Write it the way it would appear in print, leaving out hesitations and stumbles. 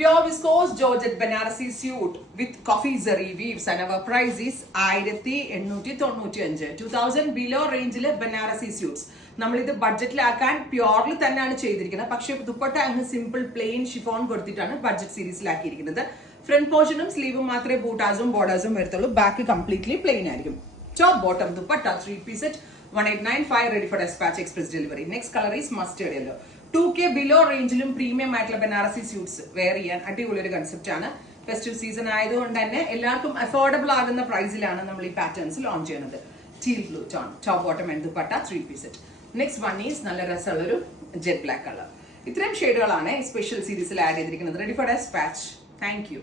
Pure viscose Georgette Banarasi suit with coffee zari weaves and our price is 1895. 2000 below range Banarasi suits. നമ്മളിത് ബഡ്ജറ്റിലാക്കാൻ purely തന്നെയാണ് ചെയ്തിരിക്കുന്നത്. പക്ഷേ ദുപ്പട്ട അങ്ങ് simple plain chiffon കൊടുത്തിട്ടാണ് budget സീരീസിലാക്കിയിരിക്കുന്നത്. Front പോർഷനും സ്ലീവും മാത്രമേ ബൂട്ടാസും ബോർഡേഴ്സും വരത്തുള്ളൂ. ബാക്ക് കംപ്ലീറ്റ്ലി പ്ലെയിൻ ആയിരിക്കും. Top bottom dupatta 3-piece set 1895 ready for dispatch express delivery. Next color is mustard yellow. 2K below റേഞ്ചിലും പ്രീമിയം ആയിട്ടുള്ള ബനാറസി സ്യൂട്ട്സ് വെയർ ചെയ്യാൻ അടിപൊളി ഒരു കൺസെപ്റ്റ് ആണ്. ഫെസ്റ്റീവ് സീസൺ ആയതുകൊണ്ട് തന്നെ എല്ലാവർക്കും അഫോർഡബിൾ ആകുന്ന പ്രൈസിലാണ് നമ്മൾ ഈ പാറ്റേൺസ് ലോഞ്ച് ചെയ്യുന്നത്. Teal blue tone top bottom and dupatta 3-piece set. Next one is നല്ല രസമുള്ളൊരു ജെറ്റ് ബ്ലാക്ക് കളർ. ഇത്രയും ഷെയ്ഡുകളാണ് സ്പെഷ്യൽ സീരീസിൽ ആഡ് ചെയ്തിരിക്കുന്നത്. Ready for dispatch. Thank U.